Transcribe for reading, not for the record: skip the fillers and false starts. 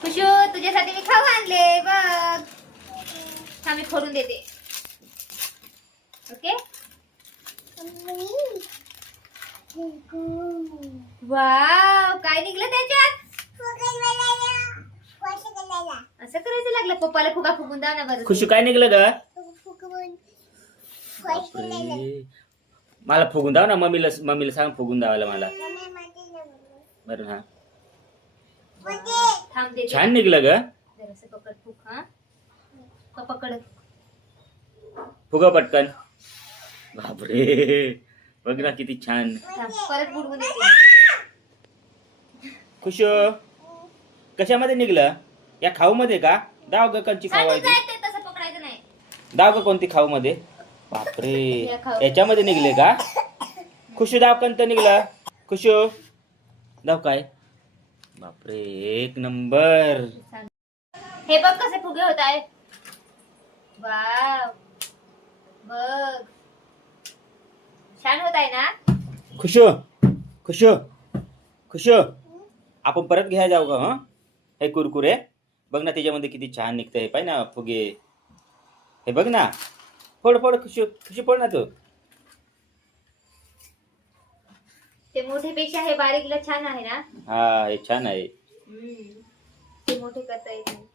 खुशू तुझ्यासाठी मी खाऊ आणले बघ. हा मी फोडून देते. ओके. वाव काय निघलं त्याच्यात. असं करायचं लागलं. पप्पाला फुगा फुगून द्या ना बरं. खुशी काय निघलं ग. मला फुगून द्याव ना. मम्मीला सांग फुगून द्यावायला मला. बरं हा थांब दे. छान निघलं ग. जरासं पकड फुग. हा पकड. फुगा पटकन. बापरे बघ ना किती छान. परत बुडवून येते. खुश कशामध्ये निघलं. या खाऊ मध्ये का. दाव ग कंची खावायची. तसं पकडायचं नाही. दाव ग कोणती खाऊ मध्ये. बापरे याच्यामध्ये निघले का. खुशू दाव कंत निघला. खुशू दाव काय. बापरे एक नंबर. हे बघ कसे फुगे होत आहे. वाव बघ छान होत आहे ना. खुशू खुशू खुशू आपण परत घ्यायला जाऊ का. हे कुरकुरे बघ ना त्याच्यामध्ये किती छान निघतंय. पाय ना फुगे. हे बघ ना. फोड फोड खुशू खुशी फोड ना तू. ते मोठेपेक्षा हे बारीकला छान आहे ना. हा हे छान आहे. ते मोठे करता येत नाही.